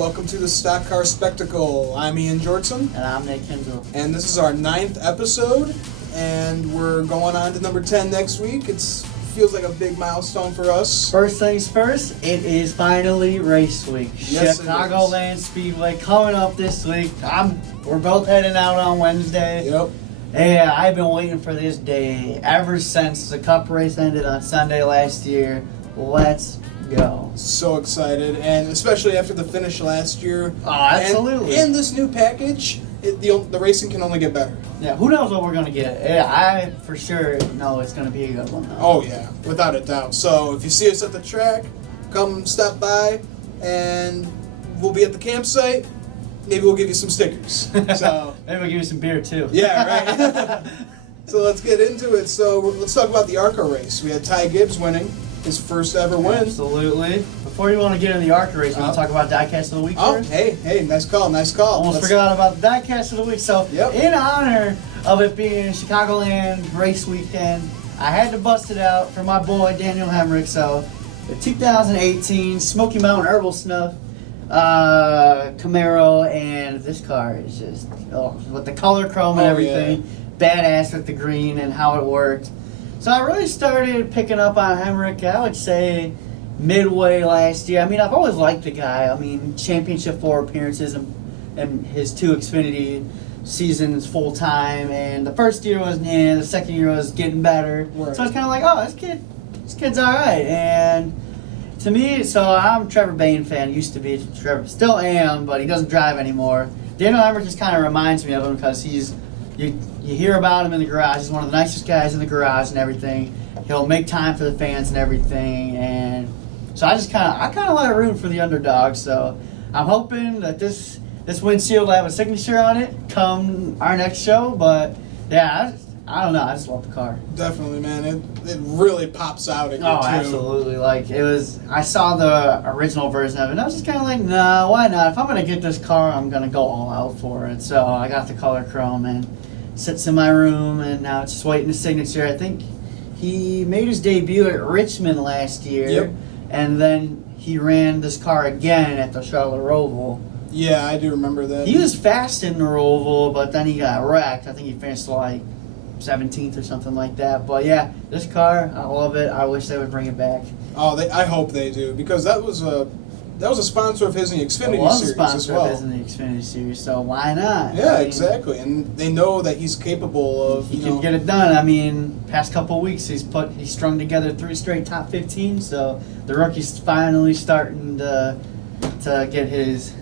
welcome to the Stock Car Spectacle. I'm Ian Jortson. And I'm Nate Kendall. And this is our 9th episode, and we're going on to number 10 next week. It feels like a big milestone for us. First things first, it is finally race week. Yes, Chicagoland Speedway coming up this week. We're both heading out on Wednesday. Yep. Yeah, I've been waiting for this day ever since the Cup race ended on Sunday last year. Let's go. So excited, and especially after the finish last year. Oh, absolutely. And this new package, the racing can only get better. Yeah, who knows what we're going to get. Yeah, I for sure know it's going to be a good one, though. Oh, yeah, without a doubt. So if you see us at the track, come stop by, and we'll be at the campsite. Maybe we'll give you some stickers. So maybe we'll give you some beer, too. Yeah, right. So let's get into it. So let's talk about the ARCA race. We had Ty Gibbs winning his first ever win. Absolutely. Before you want to get into the ARCA race, you want to talk about Diecast of the Week first? Hey, nice call. Almost forgot about the Diecast of the Week. So, yep. In honor of it being Chicagoland race weekend, I had to bust it out for my boy Daniel Hemrick. So, the 2018 Smoky Mountain Herbal Snuff Camaro, and this car is just, with the color chrome and everything, badass with the green and how it worked. So I really started picking up on Hemrick, I would say, midway last year. I mean, I've always liked the guy. I mean, championship 4 appearances and his 2 Xfinity seasons full time. And the first year was the second year was getting better. Right. So I was kind of like, oh, this kid's all right. And to me, so I'm a Trevor Bayne fan. Used to be Trevor, still am, but he doesn't drive anymore. Daniel Hemrick just kind of reminds me of him because you hear about him in the garage. He's one of the nicest guys in the garage and everything. He'll make time for the fans and everything. And so I kind of like rooting for the underdog. So I'm hoping that this windshield will have a signature on it come our next show. But yeah, I don't know. I just love the car. Definitely, man. It really pops out at you, too. Absolutely. Like, I saw the original version of it, and I was just kind of like, nah, why not? If I'm going to get this car, I'm going to go all out for it. So I got the color chrome, and sits in my room, and now it's just waiting the signature. I think he made his debut at Richmond last year, yep. And then he ran this car again at the Charlotte Roval. Yeah, I do remember that. He was fast in the Roval, but then he got wrecked. I think he finished like 17th or something like that. But yeah, this car, I love it. I wish they would bring it back. Oh, I hope they do, because that was a sponsor of his in the Xfinity Series as well. It was a sponsor of his in the Xfinity Series, so why not? Yeah, exactly. And they know that he's capable of, He can get it done. I mean, past couple of weeks, he's strung together 3 straight top 15, so the rookie's finally starting to get his...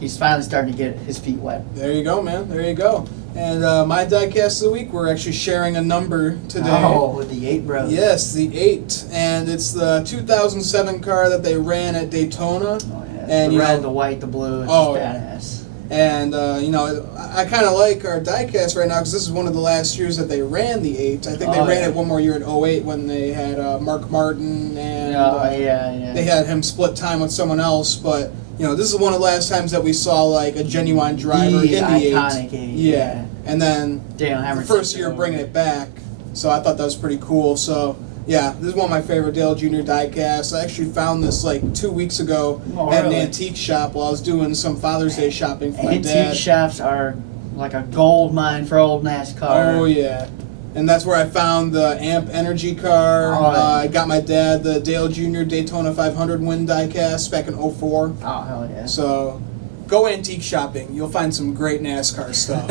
He's finally starting to get his feet wet. There you go, man. There you go. And my diecast of the week, we're actually sharing a number today. Oh, with the 8 brothers. Yes, the 8. And it's the 2007 car that they ran at Daytona. Oh, yeah. And, the red, the white, the blue. It's just badass. And, I kind of like our diecast right now because this is one of the last years that they ran the 8. I think they ran it one more year at 08 when they had Mark Martin and they had him split time with someone else. But, this is one of the last times that we saw, like, a genuine driver in the 8. Iconic 8. Yeah. And then the first year bringing it back. So I thought that was pretty cool. So, yeah, this is one of my favorite Dale Jr. diecasts. I actually found this, like, 2 weeks ago at an antique shop while I was doing some Father's Day shopping for my dad. Antique shops are like a gold mine for old NASCAR. Oh, yeah. And that's where I found the Amp Energy car. I got my dad the Dale Jr. Daytona 500 win diecast back in 04. Oh, hell yeah. So, go antique shopping. You'll find some great NASCAR stuff.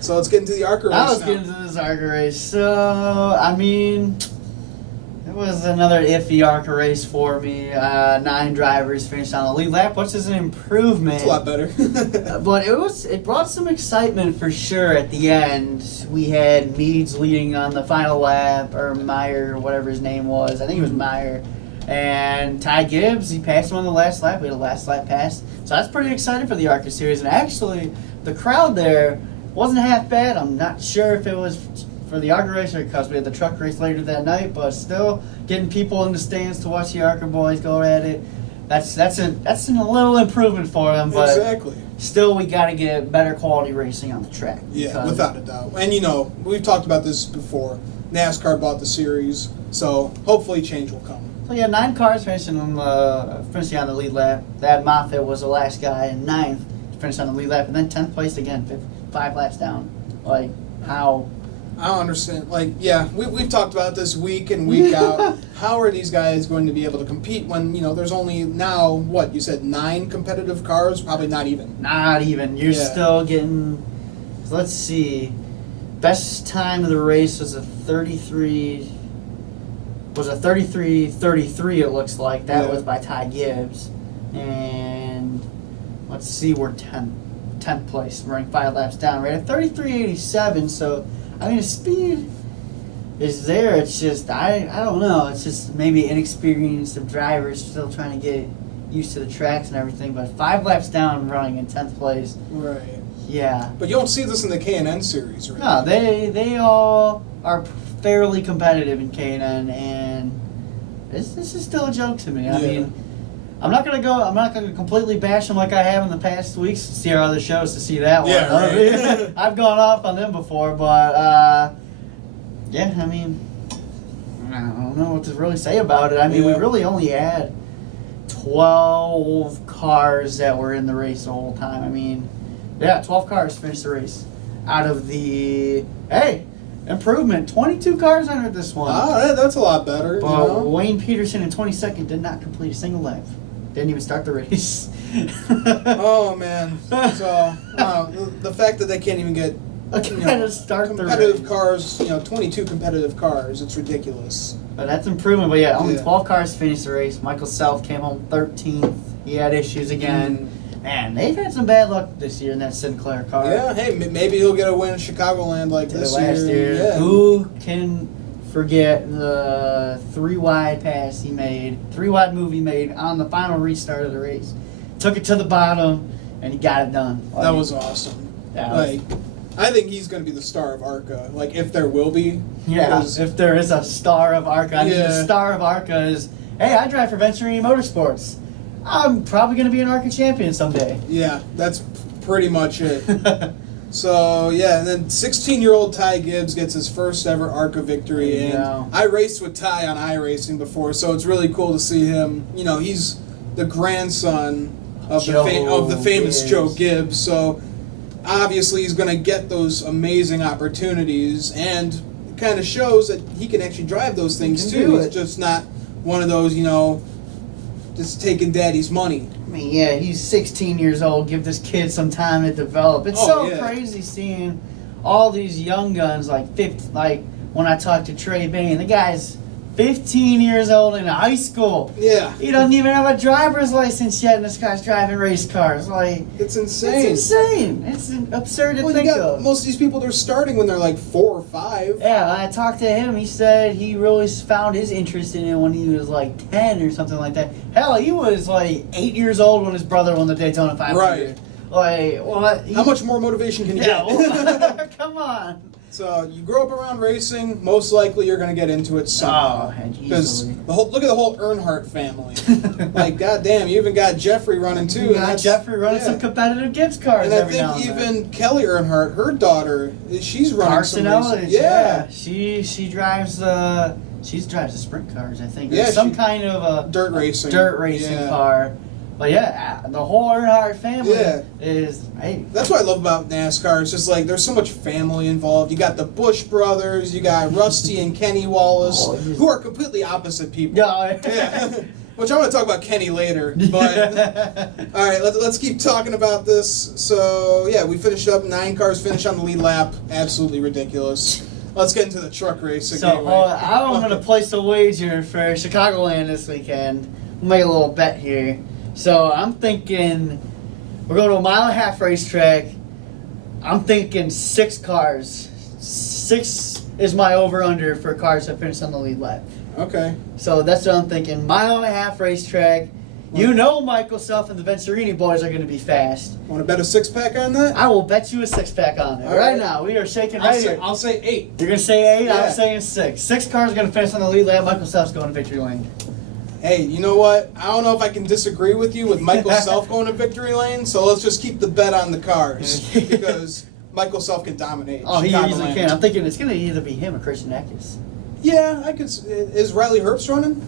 So, let's get into the ARCA race now. Let's get into this ARCA race. So, I mean... It was another iffy ARCA race for me. 9 drivers finished on the lead lap, which is an improvement. It's a lot better. But it brought some excitement for sure at the end. We had Meads leading on the final lap, or Meyer, whatever his name was. I think it was Meyer. And Ty Gibbs, he passed him on the last lap. We had a last lap pass. So that's pretty exciting for the ARCA series. And actually, the crowd there wasn't half bad. I'm not sure if it was for the ARCA race because we had the truck race later that night, but still getting people in the stands to watch the ARCA boys go at it. That's a little improvement for them, but exactly. Still we got to get better quality racing on the track. Yeah, without a doubt. And we've talked about this before. NASCAR bought the series, so hopefully change will come. So yeah, 9 cars finishing on the lead lap. That Moffitt was the last guy in 9th, finished on the lead lap, and then 10th place again, 5 laps down. Like, how? I don't understand. Like, yeah, we've talked about this week in, week out. How are these guys going to be able to compete when, there's only now, what, you said 9 competitive cars? Probably not even. Not even. You're still getting, let's see, best time of the race was a 33:33, it looks like. That was by Ty Gibbs. And let's see, we're 10th place, running 5 laps down, right at 33:87. So, I mean, the speed is there. It's just, I don't know. It's just maybe inexperienced of drivers still trying to get used to the tracks and everything. But 5 laps down, running in 10th place. Right. Yeah. But you don't see this in the K&N series, right? No, they all are fairly competitive in K&N, and this is still a joke to me. I mean, I'm not gonna completely bash them like I have in the past weeks. See our other shows to see that one. Yeah, right. I've gone off on them before, but yeah, I mean, I don't know what to really say about it. I mean, we really only had 12 cars that were in the race the whole time. I mean, 12 cars finished the race out of the improvement. 22 cars entered this one. Oh, that's a lot better. But Wayne Peterson in 22nd did not complete a single lap. Didn't even start the race. Oh, man. So, the fact that they can't even get competitive cars, 22 competitive cars, it's ridiculous. But that's improvement. But only 12 cars finished the race. Michael Self came home 13th. He had issues again. And they've had some bad luck this year in that Sinclair car. Yeah, hey, maybe he'll get a win in Chicagoland like this last year. Yeah. Who can forget the 3-wide pass he made, 3-wide move he made on the final restart of the race? Took it to the bottom, and he got it done. That was awesome. I think he's going to be the star of ARCA, like, if there will be. Yeah, if there is a star of ARCA. I mean, the star of ARCA is, hey, I drive for Venturini Motorsports. I'm probably going to be an ARCA champion someday. Yeah, that's pretty much it. So, and then 16-year-old Ty Gibbs gets his first ever ARCA victory. And I raced with Ty on iRacing before, so it's really cool to see him. He's the grandson of the famous Joe Gibbs, so obviously he's going to get those amazing opportunities, and it kind of shows that he can actually drive those things too. He's just not one of those, just taking daddy's money. I mean, he's 16 years old. Give this kid some time to develop. It's crazy seeing all these young guns like when I talked to Trey Bain, the guy's 15 years old in high school. Yeah. He doesn't even have a driver's license yet, and this guy's driving race cars. Like, it's insane. It's insane. It's absurd to think of. Most of these people, they're starting when they're like 4 or 5. Yeah, I talked to him. He said he really found his interest in it when he was like 10 or something like that. Hell, he was like 8 years old when his brother won the Daytona 500. Right. Like, what? How much more motivation can you get? Come on. So you grow up around racing, most likely you're going to get into it somehow. Because look at the whole Earnhardt family. Like, goddamn, you even got Jeffrey running too. You got Jeffrey running some competitive Gibbs cars. And I think even Kelly Earnhardt, her daughter, she's running some racing. She drives the sprint cars, I think. Yeah, some kind of a dirt racing car. But the whole Earnhardt family is. Hey. That's what I love about NASCAR. It's just like there's so much family involved. You got the Bush brothers, you got Rusty and Kenny Wallace, who are completely opposite people. Which I want to talk about Kenny later. But all right, let's keep talking about this. So we finished up 9 cars finished on the lead lap. Absolutely ridiculous. Let's get into the truck racing. So I'm going to place a wager for Chicagoland this weekend. We'll make a little bet here. So I'm thinking we're going to a 1.5 mile racetrack. I'm thinking 6 cars. 6 is my over-under for cars that finish on the lead lap. Okay. So that's what I'm thinking. 1.5 mile racetrack. Michael Self and the Venturini boys are going to be fast. Want to bet a 6-pack on that? I will bet you a 6-pack on it. Right now, we are shaking here. I'll say 8. You're going to say 8? Yeah. I'm saying 6. 6 cars are going to finish on the lead lap. Michael Self's going to victory lane. Hey, you know what? I don't know if I can disagree with you with Michael Self going to victory lane, so let's just keep the bet on the cars because Michael Self can dominate. Oh, he easily can. I'm thinking it's going to either be him or Christian Eckes. Yeah, I could. Is Riley Herbst running?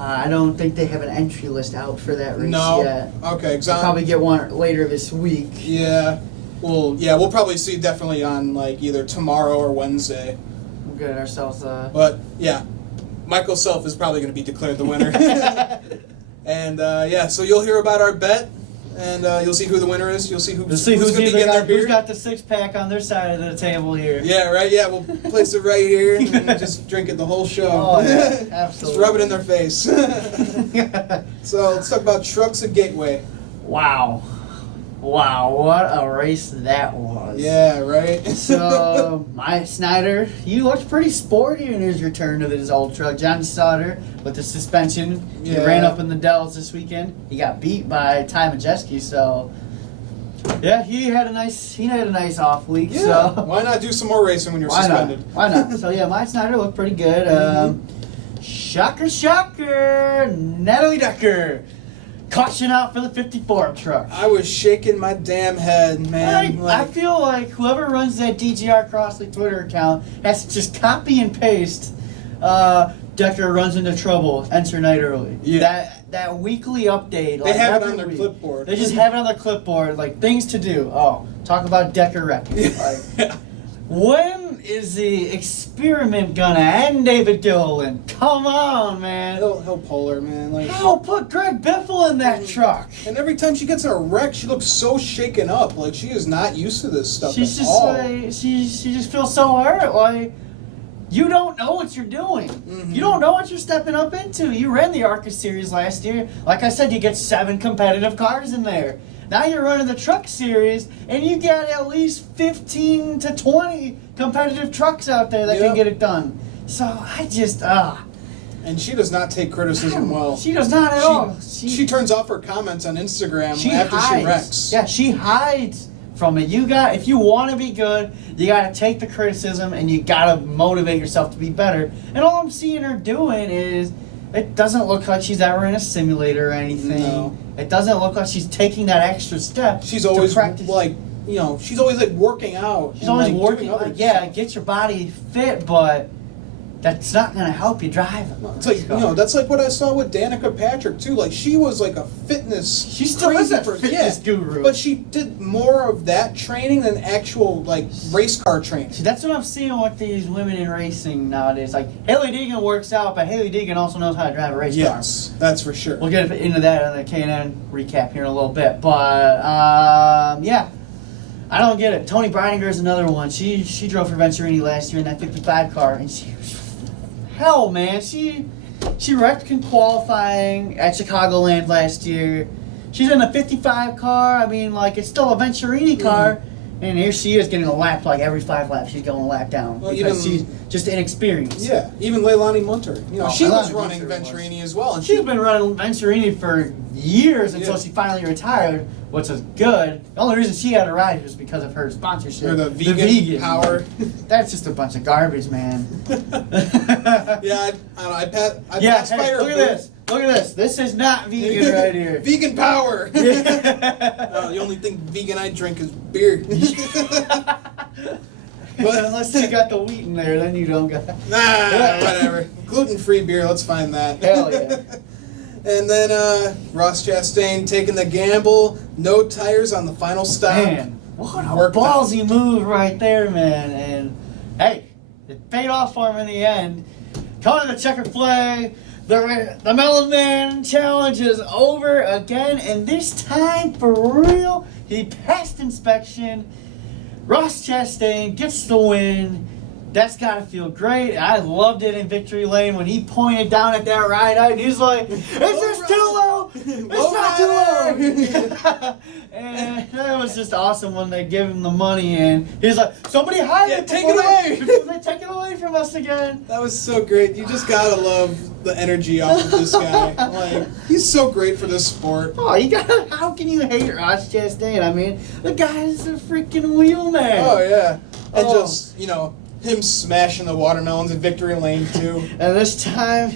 I don't think they have an entry list out for that race yet. Okay. We'll probably get one later this week. Yeah. We'll probably see definitely on like either tomorrow or Wednesday. We'll get ourselves But yeah, Michael Self is probably going to be declared the winner. And so you'll hear about our bet, and you'll see who the winner is. You'll see who's going to be getting their beer. Who's got the 6-pack on their side of the table here. Yeah, right. Yeah, we'll place it right here and just drink it the whole show. Oh, yeah, absolutely. Just rub it in their face. So let's talk about Trucks at Gateway. Wow, what a race that was. Yeah, right. So, Mike Snyder, he looked pretty sporty in his return to his old truck. John Sauter with the suspension. He ran up in the Dells this weekend. He got beat by Ty Majeski, so yeah, he had a nice off week. Yeah. So why not do some more racing when you're suspended? Why not? So yeah, Mike Snyder looked pretty good. Shocker, Natalie Decker. Caution out for the 54 truck. I was shaking my damn head, man. I feel like whoever runs that DGR Crossley Twitter account has to just copy and paste. Decker runs into trouble, enter night early. Yeah. That weekly update. They have it on their clipboard. They just have it on their clipboard, like things to do. Oh, talk about Decker wrecking. Like, when is the experiment gonna end, David Gilliland? Come on, man. He'll pull her, man. Like, hell, put Greg Biffle in that truck. And every time she gets in a wreck, she looks so shaken up. Like, she is not used to this stuff She's at just all. like, she just feels so hurt. Like, you don't know what you're doing. Mm-hmm. You don't know what you're stepping up into. You ran the ARCA series last year. Like I said, you get 7 competitive cars in there. Now you're running the truck series, and you got at least 15 to 20 competitive trucks out there that can get it done. So I just, And she does not take criticism well. She does not at all. She turns off her comments on Instagram after she wrecks. Yeah, she hides from it. If you want to be good, you got to take the criticism, and you got to motivate yourself to be better. And all I'm seeing her doing is, it doesn't look like she's ever in a simulator or anything. No. It doesn't look like she's taking that extra step. She's always like, she's always like working out. She's always working. Get your body fit, but that's not going to help you drive. It's like, that's like what I saw with Danica Patrick too. Like, she was like a fitness. She still is a fitness guru. But she did more of that training than actual like race car training. See, that's what I'm seeing with these women in racing nowadays. Like, Haley Deegan works out, but Haley Deegan also knows how to drive a race car. Yes, that's for sure. We'll get into that on the K&N recap here in a little bit. But yeah. I don't get it. Tony Breininger is another one. She drove for Venturini last year in that 55 car, and she was hell, man. She wrecked in qualifying at Chicagoland last year. She's in a 55 car. I mean, like, it's still a Venturini car, and here she is getting a lap like every 5 laps. She's going a lap down because she's just inexperienced. Yeah, even Leilani Munter. She was running Venturini as well, and she's been running Venturini for years until she finally retired, which is good. The only reason she had a ride was because of her sponsorship. Or the vegan power. That's just a bunch of garbage, man. Yeah, I pass fire. Look at this. Look at this. This is not vegan right here. Vegan power. The only thing vegan I drink is beer. But unless you got the wheat in there, then you don't got. Whatever. Gluten-free beer. Let's find that. Hell yeah. And then Ross Chastain taking the gamble. No tires on the final stop. Man, what a ballsy move right there, man. And hey, it paid off for him in the end. Coming to the checker flag. The Melon Man Challenge is over again, and this time, for real, he passed inspection. Ross Chastain gets the win. That's got to feel great. I loved it in Victory Lane when he pointed down at that ride out, and he's like, is this too low? It's not too low. And that was just awesome when they give him the money, and he's like, somebody hide it. Take it away. Before they take it away from us again. That was so great. You just got to love the energy off of this guy. Like, he's so great for this sport. Oh, how can you hate Ross Chastain? I mean, the guy's a freaking wheel man. Oh, yeah. And just, him smashing the watermelons in Victory Lane, too. And this time,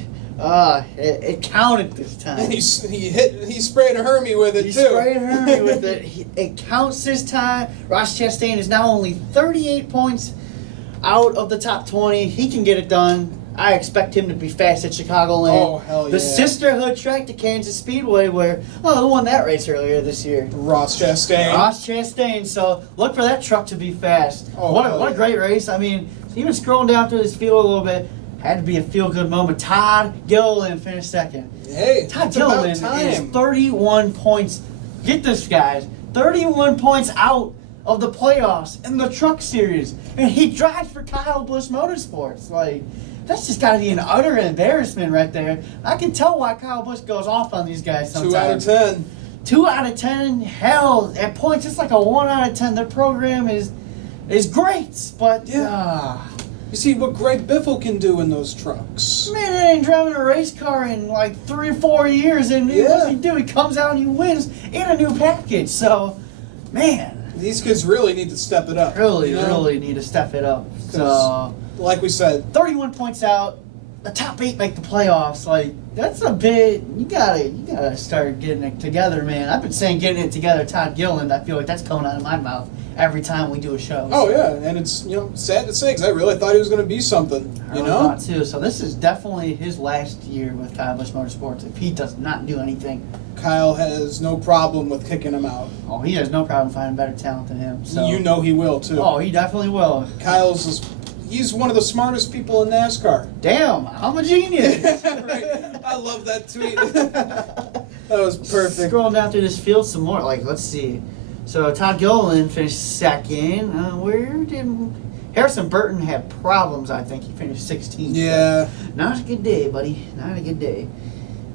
it counted this time. And he sprayed a Hermie with it, too. He sprayed a Hermie with it. It counts this time. Ross Chastain is now only 38 points out of the top 20. He can get it done. I expect him to be fast at Chicagoland. Oh, hell yeah. The sisterhood track to Kansas Speedway where, who won that race earlier this year? Ross Chastain. Ross Chastain. So look for that truck to be fast. Oh, what a great race. I mean, even scrolling down through this field a little bit, had to be a feel-good moment. Todd Gilliland finished second. Hey, Todd Gilliland is 31 points. Get this, guys. 31 points out of the playoffs in the Truck Series. And he drives for Kyle Busch Motorsports. Like, that's just got to be an utter embarrassment right there. I can tell why Kyle Busch goes off on these guys sometimes. 2 out of 10. 2 out of 10. Hell, at points, it's like a 1 out of 10. Their program is great, but... Yeah. You see what Greg Biffle can do in those trucks. Man, he ain't driving a race car in like 3 or 4 years, and what does he do? He comes out and he wins in a new package. So, man, these kids really need to step it up. Really need to step it up. So, like we said, 31 points out. The top 8 make the playoffs. Like, that's a bit. You gotta start getting it together, man. I've been saying getting it together, Todd Gilliland. I feel like that's coming out of my mouth every time we do a show. Oh yeah, and it's sad to say because I really thought he was going to be something. I really thought too. So this is definitely his last year with Kyle Busch Motorsports. If he does not do anything, Kyle has no problem with kicking him out. Oh, he has no problem finding better talent than him. So he will too. Oh, he definitely will. He's one of the smartest people in NASCAR. Damn, I'm a genius. Right. I love that tweet. That was perfect. Scrolling down through this field some more. Like, let's see. So Todd Gilliland finished second. Where did Harrison Burton have problems? I think he finished 16th. Yeah. Not a good day, buddy. Not a good day.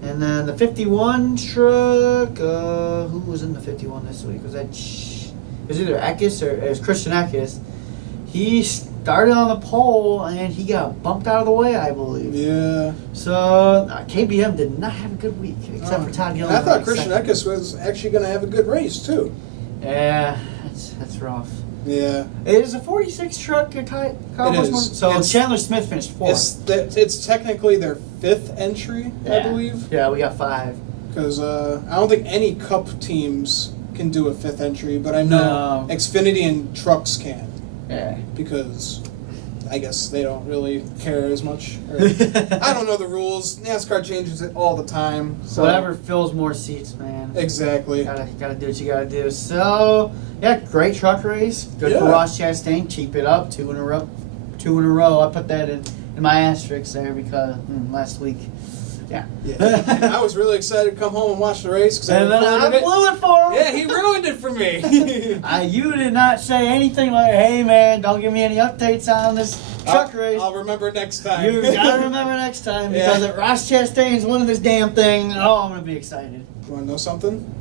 And then the 51 truck. Who was in the 51 this week? Was that? It was either Eckes or it was Christian Eckes. He started on the pole and he got bumped out of the way, I believe. Yeah. So KBM did not have a good week except for Todd Gilliland. I thought Christian Eckes was actually going to have a good race too. Yeah, that's rough. Yeah. It is a 46 truck. So Chandler Smith finished 4th. It's technically their 5th entry, I believe. Yeah, we got 5. Because I don't think any Cup teams can do a 5th entry, but I know Xfinity and Trucks can. Yeah. Because I guess they don't really care as much. I don't know the rules. NASCAR changes it all the time. So whatever fills more seats, man. Exactly. Gotta do what you gotta do. So yeah, great truck race. Good for Ross Chastain. Keep it up. 2 in a row. I put that in my asterisk there because last week. Yeah. I was really excited to come home and watch the race. And then I blew it for him. Yeah, he ruined it for me. You did not say anything like, hey, man, don't give me any updates on this truck race. I'll remember next time. You got to remember next time because if Ross Chastain's winning this damn thing, I'm going to be excited. You want to know something?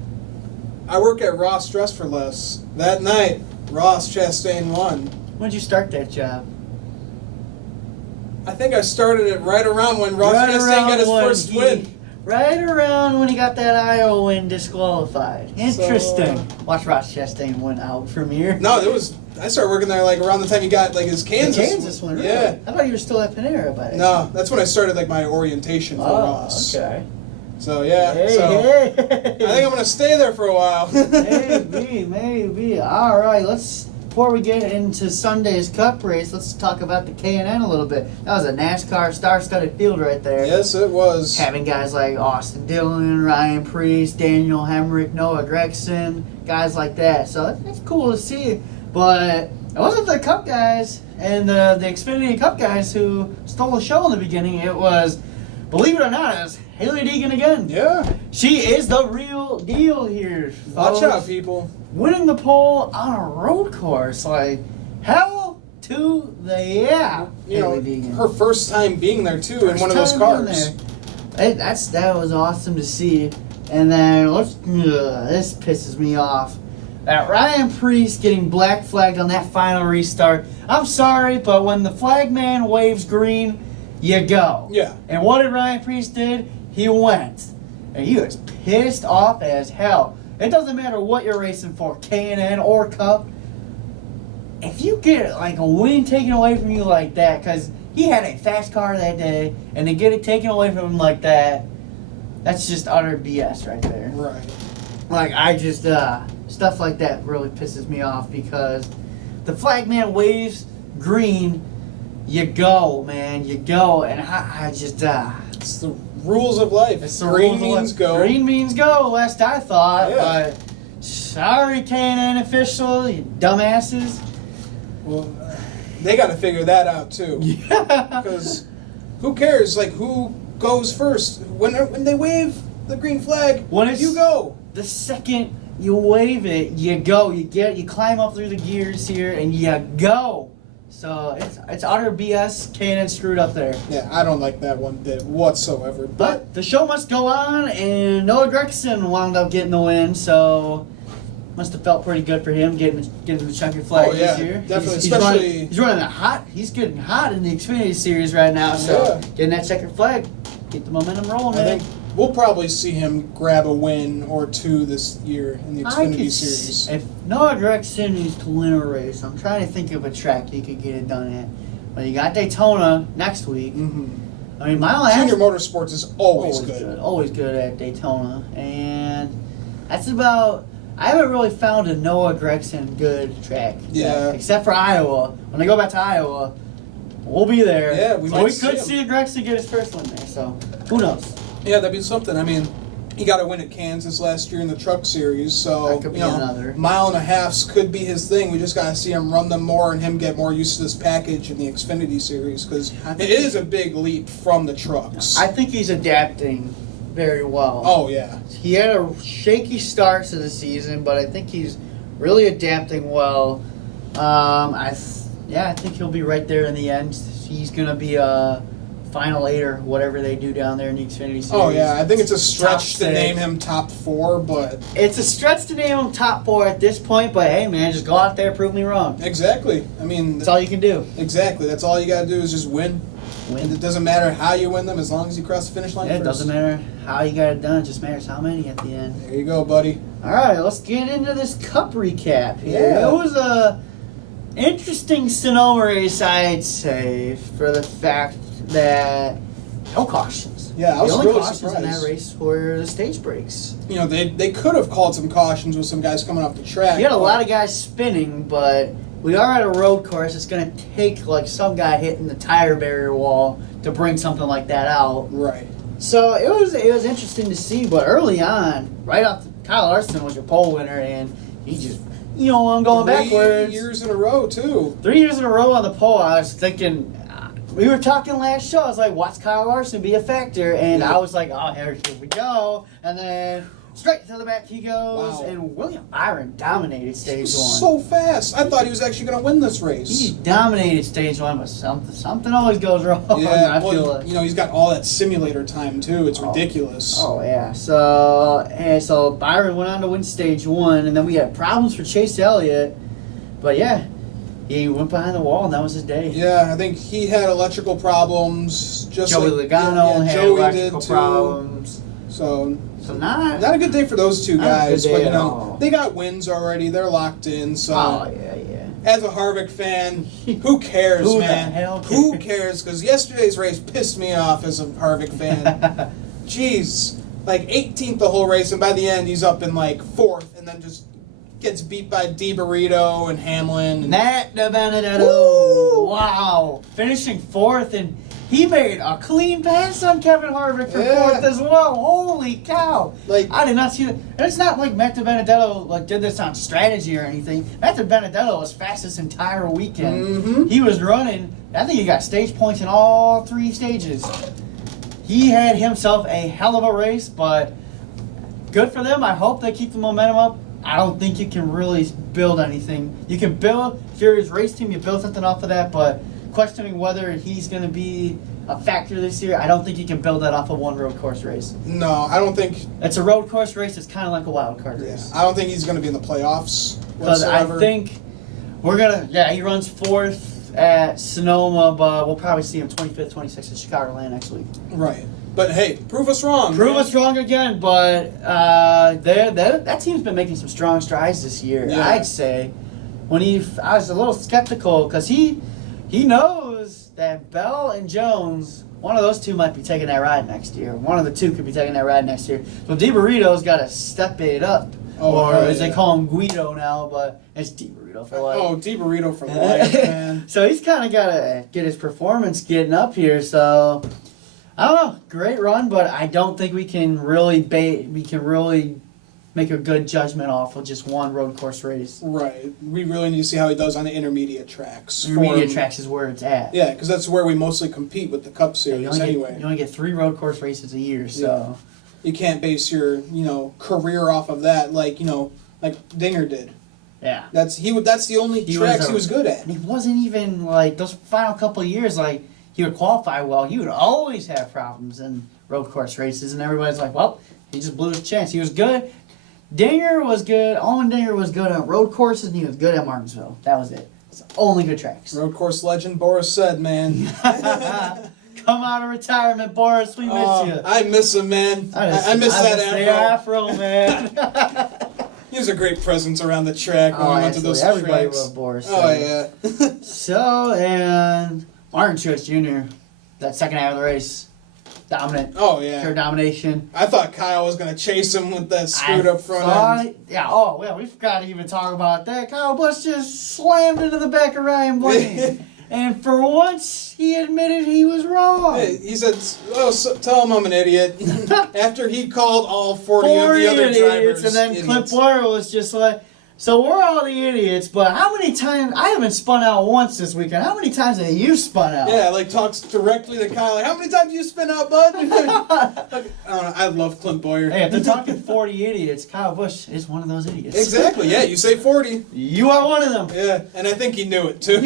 I work at Ross Dress for Less. That night, Ross Chastain won. When did you start that job? I think I started it right around when Ross Chastain got his first win. Right around when he got that Iowa win disqualified. Interesting. Watch Ross Chastain win out from here. No, I started working there like around the time he got like his Kansas one. Really? Yeah. I thought you were still at Panera by then. No, that's when I started like my orientation for Ross. Okay. So yeah. Hey. I think I'm gonna stay there for a while. Maybe. All right, before we get into Sunday's Cup race, let's talk about the K&N a little bit. That was a NASCAR star-studded field right there. Yes, it was. Having guys like Austin Dillon, Ryan Preece, Daniel Hemrick, Noah Gragson, guys like that. So that's cool to see. But it wasn't the Cup guys and the Xfinity Cup guys who stole the show in the beginning. It was, believe it or not, it was Haley Deegan again. Yeah. She is the real deal here, folks. Watch out, people. Winning the pole on a road course, like hell to the yeah. Her first time being there too in one of those cars. That was awesome to see. And then this pisses me off. That Ryan Preece getting black flagged on that final restart. I'm sorry, but when the flagman waves green, you go. Yeah. And what did Ryan Preece did? He went. And he was pissed off as hell. It doesn't matter what you're racing for, K&N or Cup. If you get like a win taken away from you like that, because he had a fast car that day, and to get it taken away from him like that, that's just utter BS right there. Right. Like, I just, stuff like that really pisses me off because the flagman waves green. you go, man, you go, and I just it's the rules of life. It's the green rules means of life. go. Green means go. Last I thought, Yeah. but sorry, K&N official, you dumbasses. Well, they got to figure that out too. Yeah. Because who cares? Like, who goes first when they wave the green flag? When it's you go. The second you wave it, you go. You climb up through the gears here, and you go. So it's utter BS. K&N screwed up there. Yeah, I don't like that one bit whatsoever. But the show must go on, and Noah Gragson wound up getting the win. So must have felt pretty good for him getting the checkered flag this year. Definitely, he's running hot. He's getting hot in the Xfinity Series right now. So getting that checkered flag, get the momentum rolling. I think we'll probably see him grab a win or two this year in the Xfinity Series. If Noah Gragson needs to win a race, I'm trying to think of a track he could get it done at. Well, you got Daytona next week. Mm-hmm. I mean, Junior Motorsports is always good. Always good at Daytona. And that's about... I haven't really found a Noah Gragson good track. Yeah. Except for Iowa. When I go back to Iowa, we'll be there. Yeah, we could see a Gragson get his first one there. So, who knows? Yeah, that'd be something. I mean, he got a win at Kansas last year in the Truck Series, so That could be another. mile and a halfs could be his thing. We just got to see him run them more and him get more used to this package in the Xfinity Series because it is a big leap from the trucks. I think he's adapting very well. Oh, yeah. He had a shaky start to the season, but I think he's really adapting well. I think he'll be right there in the end. He's going to be a Final 8 or whatever they do down there in the Xfinity Series. Oh, yeah. I think it's a stretch to name him top 4, but... It's a stretch to name him top 4 at this point, but hey, man, just go out there, prove me wrong. Exactly. I mean... That's all you can do. Exactly. That's all you got to do is just win. And it doesn't matter how you win them as long as you cross the finish line first. It doesn't matter how you got it done. It just matters how many at the end. There you go, buddy. All right, let's get into this Cup recap here. Yeah. It was a interesting Sonoma race, I'd say, for the fact that no cautions. Yeah, I was the only really cautions surprised. in that race were the stage breaks. You know, they could have called some cautions with some guys coming off the track. You had a lot of guys spinning, but we are at a road course. It's going to take like some guy hitting the tire barrier wall to bring something like that out. Right. So it was interesting to see, but early on, right off, Kyle Larson was your pole winner, and he just, I'm going backwards. 3 years in a row, too. 3 years in a row on the pole. I was thinking, we were talking last show. I was like, watch Kyle Larson be a factor, and I was like, oh, here we go, and then straight to the back he goes, and William Byron dominated stage 1. So fast. I thought he was actually going to win this race. He dominated stage 1, but something always goes wrong. Yeah, I feel like. he's got all that simulator time too. It's ridiculous. Oh yeah. So Byron went on to win stage 1, and then we had problems for Chase Elliott, but yeah, he went behind the wall, and that was his day. Yeah, I think he had electrical problems. Just Joey like Logano had Joey electrical did problems. So not a good day for those two guys. Not a good day But at all. they got wins already. They're locked in. So yeah. as a Harvick fan, who cares, Who man? the hell cares? Who cares? Because yesterday's race pissed me off as a Harvick fan. Jeez, like 18th the whole race, and by the end he's up in like 4th, and then just gets beat by DiBarito and Hamlin. And Matt DiBenedetto. Wow, finishing 4th, and he made a clean pass on Kevin Harvick for 4th as well. Holy cow! Like, I did not see that. And it's not like Matt DiBenedetto did this on strategy or anything. Matt DiBenedetto was fast this entire weekend. Mm-hmm. He was running. I think he got stage points in all 3 stages. He had himself a hell of a race, but good for them. I hope they keep the momentum up. I don't think you can really build anything. You can build, if you're his race team, you build something off of that, but questioning whether he's going to be a factor this year, I don't think you can build that off of one road course race. No, I don't think. It's a road course race. It's kind of like a wild card race. I don't think he's going to be in the playoffs Because I think he runs 4th at Sonoma, but we'll probably see him 25th, 26th at Chicagoland next week. Right. But hey, prove us wrong. Prove us wrong again, but that team's been making some strong strides this year, Yeah. I'd say. I was a little skeptical because he knows that Bell and Jones, one of those two might be taking that ride next year. One of the two could be taking that ride next year. So DiBarito's got to step it up or as they call him, Guido now, but it's D Burrito for life. Oh, D Burrito for life, man. So he's kind of got to get his performance getting up here. So I don't know, great run, but I don't think we can really make a good judgment off of just one road course race. Right. We really need to see how he does on the intermediate tracks. Intermediate tracks is where it's at. Yeah, because that's where we mostly compete with the Cup Series anyway. You only get 3 road course races a year, so you can't base your career off of that like Dinger did. Yeah. That's the only tracks he was good at. And he wasn't even like those final couple of years like he would qualify well. He would always have problems in road course races, and everybody's like, well, he just blew his chance. He was good. Dinger was good. Owen Dinger was good on road courses, and he was good at Martinsville. That was it. It's only good tracks. Road course legend Boris said, man. Come out of retirement, Boris. We miss you. I miss him, man. I miss that afro. Man. He was a great presence around the track when we went to those tracks. Everybody loved Boris. Oh, yeah. So, and Martin Truex Jr., that second half of the race. Dominant. Oh, yeah. Pure domination. I thought Kyle was going to chase him with that screwed up front end. Yeah, we forgot to even talk about that. Kyle Busch just slammed into the back of Ryan Blaney. And for once, he admitted he was wrong. Hey, he said, tell him I'm an idiot. After he called all 40 of the other drivers and then Clint Boyer was just like, so we're all the idiots, but how many times, I haven't spun out once this weekend, how many times have you spun out? Yeah, like talks directly to Kyle, like, how many times do you spin out, bud? I don't know, I love Clint Boyer. Hey, if they're talking 40 idiots, Kyle Busch is one of those idiots. Exactly, yeah, you say 40. You are one of them. Yeah, and I think he knew it too.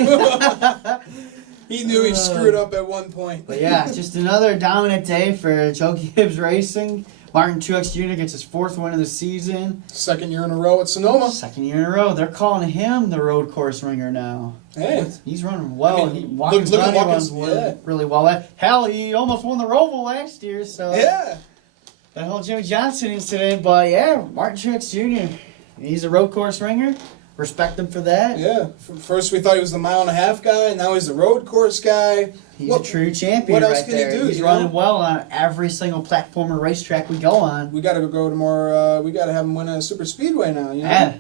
He knew he screwed up at one point. But yeah, just another dominant day for Joe Gibbs Racing. Martin Truex Jr. gets his 4th win of the season. 2nd year in a row at Sonoma. 2nd year in a row. They're calling him the road course ringer now. Hey. He's running well. I mean, Watkins runs really well. Hell, he almost won the Roval last year. So yeah. That whole Jimmy Johnson incident. But yeah, Martin Truex Jr., he's a road course ringer. Respect him for that. Yeah. First we thought he was the mile-and-a-half guy, and now he's the road course guy. He's a true champion. What else right can there. he do? He's running well on every single platform or racetrack we go on. We got to go to more. We got to have him win a super speedway now. You know? Yeah.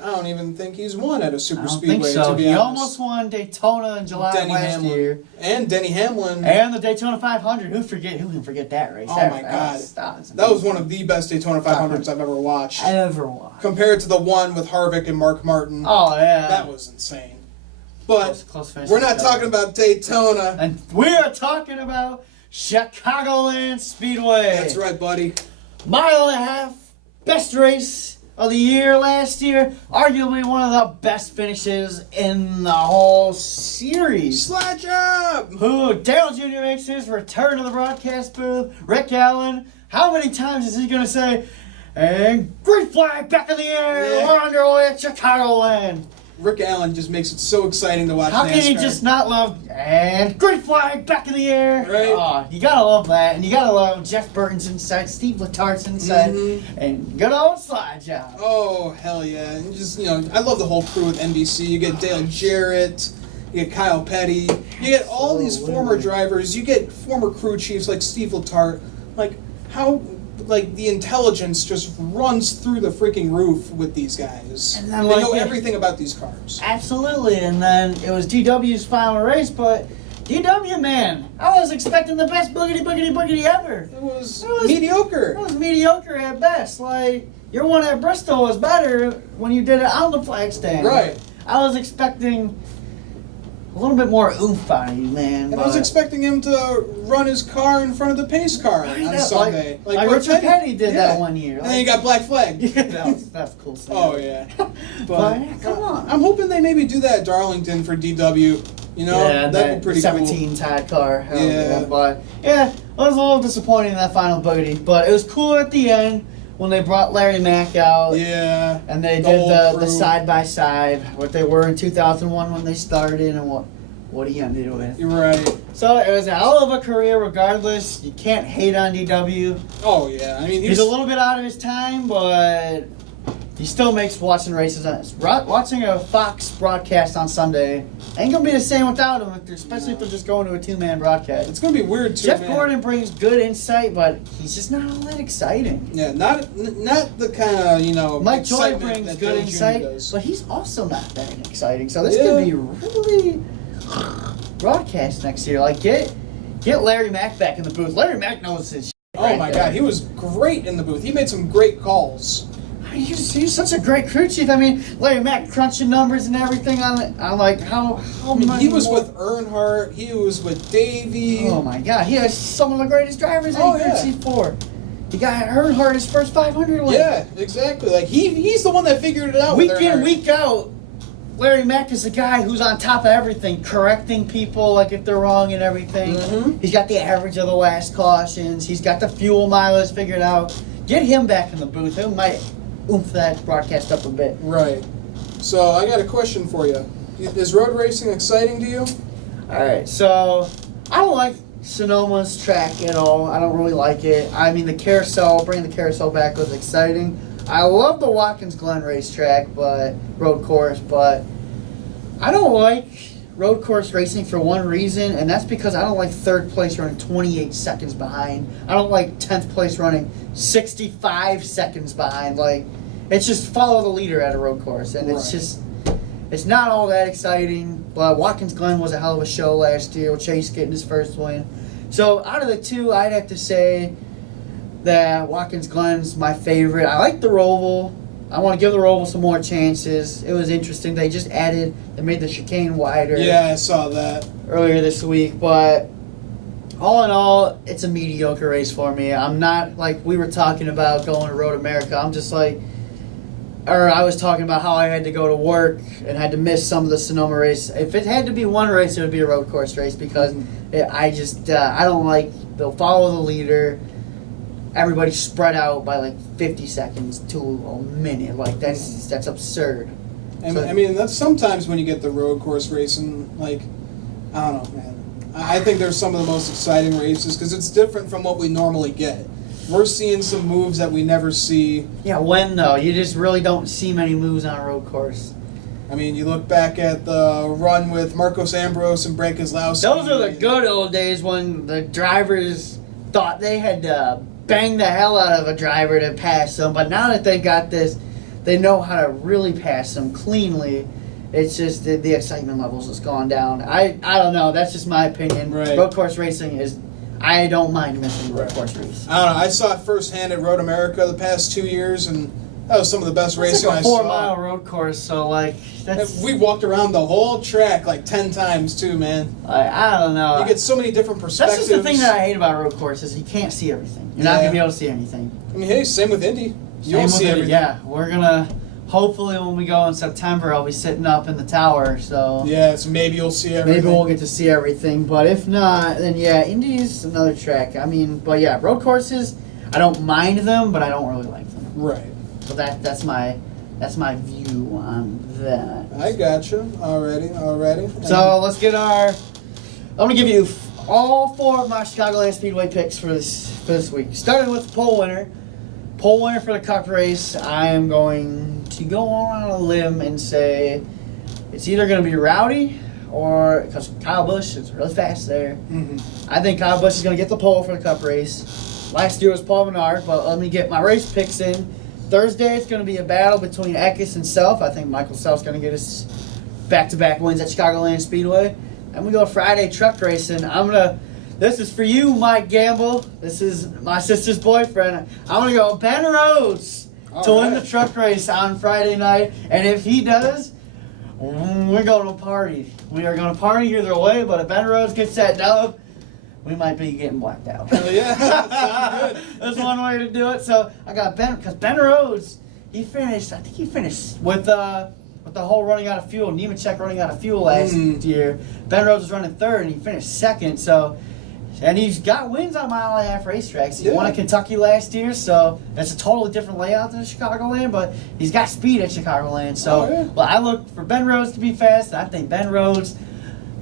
I don't even think he's won at a super speedway. Think so. To be he honest. almost won Daytona in July last year, and Denny Hamlin, and the Daytona 500. Who can forget that race? Oh my God, that was one of the best Daytona 500s I've ever watched. Compared to the one with Harvick and Mark Martin. Oh yeah, that was insane. But close we're not talking about Daytona, and we are talking about Chicagoland Speedway. That's right, buddy. 1.5 miles, best race of the year last year, arguably one of the best finishes in the whole series. Slide job! Dale Jr. makes his return to the broadcast booth. Rick Allen, how many times is he going to say, and green flag back in the air, we're underway at Chicagoland. Rick Allen just makes it so exciting to watch. How can you just not love and green flag back in the air? Right. Oh, you gotta love that, and you gotta love Jeff Burton's inside, Steve Letart's inside, and good old slide job. Oh hell yeah! And just I love the whole crew with NBC. You get Dale Jarrett, you get Kyle Petty, you get all these former drivers. You get former crew chiefs like Steve Letart. The intelligence just runs through the freaking roof with these guys. And then, they know everything about these cars. Absolutely, and then it was DW's final race, but DW, man, I was expecting the best boogity ever. It was mediocre. It was mediocre at best. Like, your one at Bristol was better when you did it on the flag stand. Right. I was expecting a little bit more oomph out of you, man. And I was expecting him to run his car in front of the pace car on Sunday. Like Richard Petty did that one year. And then he got black flag. Yeah, that was cool. Oh, yeah. But come on. I'm hoping they maybe do that at Darlington for DW. That'd be pretty 17 Tide car. Yeah. But, yeah, I was a little disappointed in that final boogity. But it was cool at the end when they brought Larry Mack out. Yeah. And they did the side-by-side, what they were in 2001 when they started and what he ended with. You're right. So it was a hell of a career regardless. You can't hate on DW. Oh, yeah. I mean, he's a little bit out of his time, but he still makes watching races. Watching a Fox broadcast on Sunday ain't gonna be the same without him, especially if they're just going to a 2-man broadcast. It's gonna be weird too. Jeff Gordon brings good insight, but he's just not all that exciting. Yeah, not the kind of Mike Joy brings good insight, but he's also not that exciting. So this could be really broadcast next year. Like get Larry Mack back in the booth. Larry Mack knows his shit. Oh my God, he was great in the booth. He made some great calls. He's such a great crew chief. I mean, Larry Mack crunching numbers and everything on it. I'm like, how much he was with Earnhardt. He was with Davey. Oh my God, he has some of the greatest drivers in crew chief for. He got Earnhardt his first 500 win. Yeah, exactly. Like he's the one that figured it out. Week in, week out, Larry Mack is the guy who's on top of everything, correcting people like if they're wrong and everything. Mm-hmm. He's got the average of the last cautions. He's got the fuel mileage figured out. Get him back in the booth. It might oomph that broadcast up a bit. Right. So I got a question for you. Is road racing exciting to you? All right. So I don't like Sonoma's track at all. I don't really like it. I mean, the carousel, bringing the carousel back was exciting. I love the Watkins Glen racetrack, but road course, but I don't like road course racing for one reason, and that's because I don't like third place running 28 seconds behind. I don't like 10th place running 65 seconds behind. Like, it's just follow the leader at a road course, and it's not all that exciting. But Watkins Glen was a hell of a show last year with Chase getting his first win. So out of the two, I'd have to say that Watkins Glen's my favorite. I like the Roval. I want to give the Roval some more chances. It was interesting. They made the chicane wider. Yeah, I saw that earlier this week. But all in all, it's a mediocre race for me. I'm not, like we were talking about going to Road America. I'm just like, or I was talking about how I had to go to work and had to miss some of the Sonoma race. If it had to be one race, it would be a road course race because I don't like, they'll follow the leader. Everybody's spread out by like 50 seconds to a minute. Like that's absurd. And so, I mean, that's sometimes when you get the road course racing, like, I don't know, man. I think they're some of the most exciting races because it's different from what we normally get. We're seeing some moves that we never see. Yeah, when though? You just really don't see many moves on a road course. I mean, you look back at the run with Marcos Ambrose and Brad Keselowski. Those are the good old days when the drivers thought they had to bang the hell out of a driver to pass them. But now that they got this, they know how to really pass them cleanly. It's just the excitement levels has gone down. I don't know. That's just my opinion. Right. Road course racing is... I don't mind missing road course race. I don't know. I saw it firsthand at Road America the past 2 years, and that was some of the best racing I saw. It's like a 4-mile road course, so like that's. We walked around the whole track like 10 times too, man. I don't know. You get so many different perspectives. That's just the thing that I hate about road courses. You can't see everything. You're not gonna be able to see anything. I mean, hey, same with Indy. You don't see everything. Yeah, we're gonna. Hopefully, when we go in September, I'll be sitting up in the tower. So yeah, so maybe you'll see everything. Maybe we'll get to see everything. But if not, then yeah, Indy's another track. I mean, but yeah, road courses, I don't mind them, but I don't really like them. Right. So that's my view on that. I gotcha. Alrighty. So let's get I'm gonna give you all 4 of my Chicagoland Speedway picks for this week. Starting with the pole winner. Pole winner for the Cup race, I am going to go on a limb and say it's either going to be Rowdy or, because Kyle Busch is really fast there. Mm-hmm. I think Kyle Busch is going to get the pole for the Cup race. Last year was Paul Menard, but let me get my race picks in. Thursday, it's going to be a battle between Eckes and Self. I think Michael Self's going to get his back-to-back wins at Chicagoland Speedway. And we go Friday truck racing. This is for you, Mike Gamble. This is my sister's boyfriend. I'm going to go Ben Rhodes to win the truck race on Friday night. And if he does, we're going to party. We are going to party either way, but if Ben Rhodes gets that dub, we might be getting blacked out. Yeah, sounds good. That's one way to do it. So I got Ben, because Ben Rhodes, I think he finished with the whole running out of fuel, Nemechek running out of fuel last year. Ben Rhodes was running third, and he finished second. And he's got wins on mile-and-a-half racetracks. He won at Kentucky last year, so that's a totally different layout than Chicagoland, but he's got speed at Chicagoland. So, well, I look for Ben Rhodes to be fast, and I think Ben Rhodes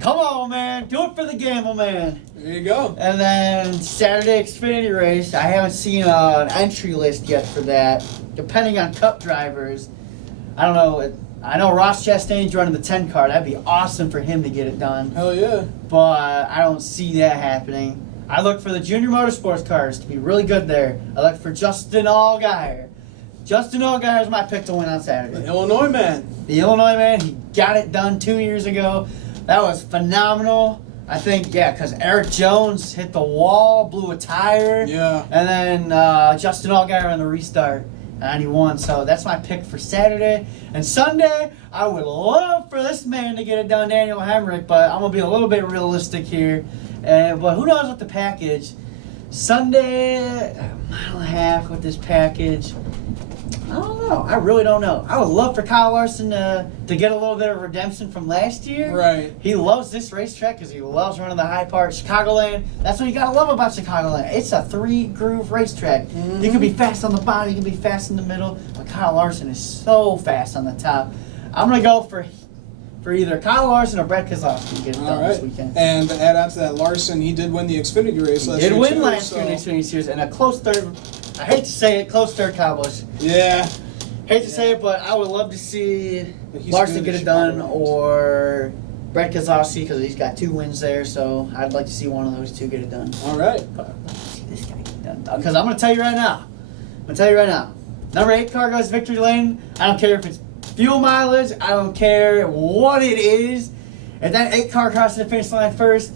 Come on, man. Do it for the gamble, man. There you go. And then Saturday Xfinity race. I haven't seen an entry list yet for that. Depending on Cup drivers, I don't know. I know Ross Chastain's running the 10 car. That'd be awesome for him to get it done. Hell yeah. But I don't see that happening. I look for the Junior Motorsports cars to be really good there. I look for Justin Allgaier. Justin Allgaier is my pick to win on Saturday. The Illinois man. The Illinois man, he got it done 2 years ago. That was phenomenal. I think, yeah, because Eric Jones hit the wall, blew a tire. Yeah. And then Justin Allgaier on the restart. And he won. So that's my pick for Saturday. And Sunday, I would love for this man to get it done, Daniel Hemrick, but I'm going to be a little bit realistic here. But who knows with the package? Sunday, a mile and a half with this package. I don't know. I really don't know. I would love for Kyle Larson to get a little bit of redemption from last year. Right. He loves this racetrack because he loves running the high part. Chicagoland, that's what you got to love about Chicagoland. It's a 3-groove racetrack. Mm-hmm. You can be fast on the bottom, you can be fast in the middle, but Kyle Larson is so fast on the top. I'm going to go for either Kyle Larson or Brett Keselowski to get it done this weekend. And to add on to that, Larson, he did win the Xfinity race last year. He did win last year in the Xfinity Series, and a close third. I hate to say it, close third, Kyle Busch. Yeah. Hate to say it, but I would love to see Larson get it done or Brett Keselowski because he's got 2 wins there. So I'd like to see one of those 2 get it done. All right. But I'd like to see this guy get it done. Because I'm going to tell you right now. Number 8 car goes victory lane. I don't care if it's fuel mileage. I don't care what it is. If that 8 car crosses the finish line first,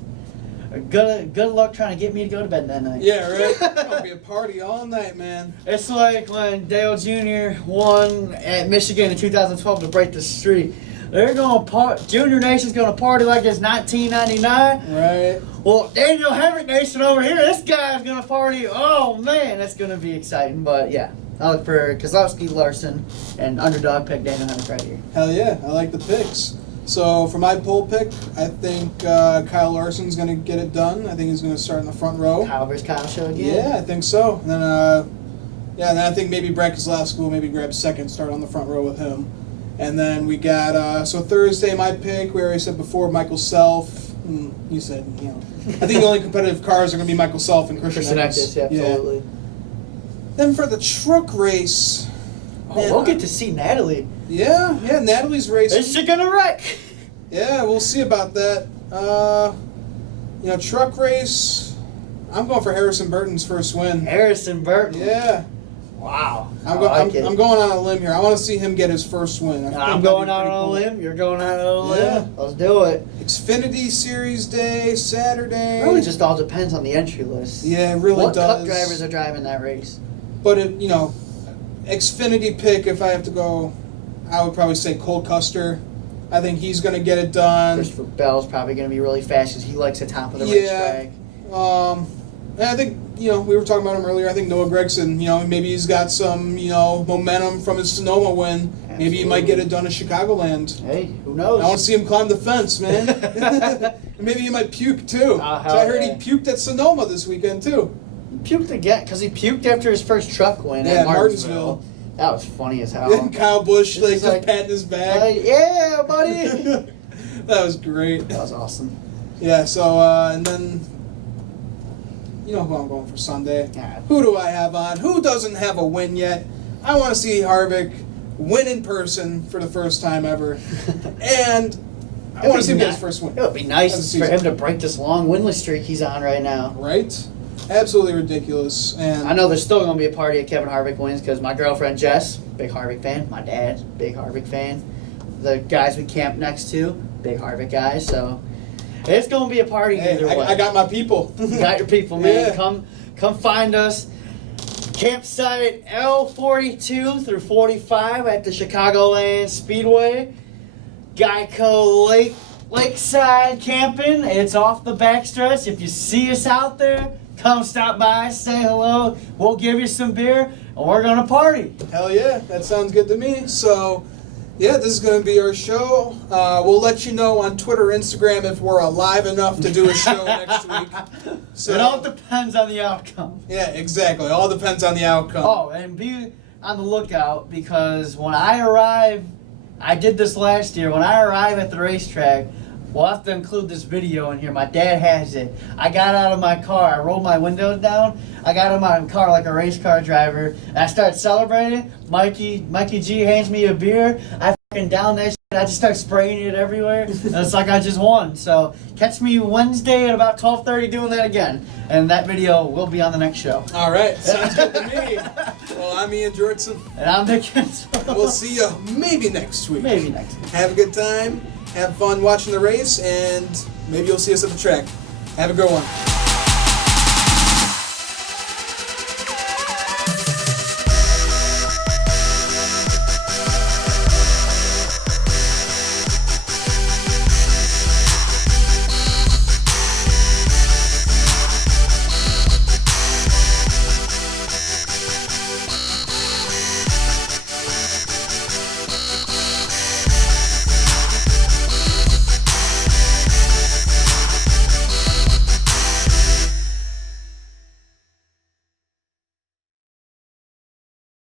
good luck trying to get me to go to bed that night. Yeah, right? It's going to be a party all night, man. It's like when Dale Jr. won at Michigan in 2012 to break the streak. They're going to Junior Nation's going to party like it's 1999. Right. Well, Daniel Hemrick Nation over here, this guy's going to party. Oh, man, that's going to be exciting. But, yeah, I look for Keselowski, Larson, and underdog pick Daniel Hemrick right here. Hell yeah. I like the picks. So for my pole pick, I think Kyle Larson's going to get it done. I think he's going to start in the front row. Kyle versus Kyle show again? Yeah, I think so. And then, and then I think maybe Brett Keselowski will maybe grab second, start on the front row with him. And then we got, so Thursday, my pick, we already said before, Michael Self. You said, I think the only competitive cars are going to be Michael Self and Christian Eckes. Yeah, absolutely. Yeah. Then for the truck race. We'll get to see Natalie. Yeah, Natalie's racing. Is she gonna wreck? Yeah, we'll see about that. Truck race. I'm going for Harrison Burton's first win. Harrison Burton. Yeah. Wow. I'm going on a limb here. I want to see him get his first win. I'm going out on a limb. You're going out on a limb. Yeah. Let's do it. Xfinity Series Day, Saturday. It really just all depends on the entry list. Yeah, it really what does. Cup drivers are driving that race? But Xfinity pick, if I have to go, I would probably say Cole Custer. I think he's going to get it done. Christopher Bell's probably going to be really fast because he likes the top of the racetrack. And I think, we were talking about him earlier. I think Noah Gragson, maybe he's got some, momentum from his Sonoma win. Absolutely. Maybe he might get it done at Chicagoland. Hey, who knows? I want to see him climb the fence, man. Maybe he might puke, too. So I heard he puked at Sonoma this weekend, too. He puked again because he puked after his first truck win at at Martinsville. That was funny as hell. And Kyle Busch just patting his back. Yeah, buddy. That was great. That was awesome. Yeah, so, and then, who I'm going for Sunday. Yeah. Who do I have on? Who doesn't have a win yet? I want to see Harvick win in person for the first time ever. And I want to see him get his first win. It would be nice for him to break this long winless streak he's on right now. Right? Absolutely ridiculous. And I know there's still going to be a party if Kevin Harvick wins because my girlfriend Jess, big Harvick fan. My dad, big Harvick fan. The guys we camp next to, big Harvick guys. So it's going to be a party either way. I got my people. You got your people, man. Yeah. Come find us. Campsite L42 through 45 at the Chicagoland Speedway. Geico Lakeside camping. It's off the backstretch. If you see us out there, come stop by, say hello. We'll give you some beer, and we're going to party. Hell yeah. That sounds good to me. So, yeah, this is going to be our show. We'll let you know on Twitter, Instagram if we're alive enough to do a show next week. So, it all depends on the outcome. Yeah, exactly. It all depends on the outcome. Oh, and be on the lookout because when I arrive, I did this last year. When I arrive at the racetrack, We'll have to include this video in here. My dad has it. I got out of my car. I rolled my windows down. I got out of my car like a race car driver. And I started celebrating. Mikey G hands me a beer. I fucking down that shit. I just start spraying it everywhere. And it's like I just won. So catch me Wednesday at about 12:30 doing that again. And that video will be on the next show. All right. Sounds good to me. Well, I'm Ian Jortson. And I'm Nick Hensel. We'll see you maybe next week. Maybe next week. Have a good time. Have fun watching the race, and maybe you'll see us at the track. Have a good one.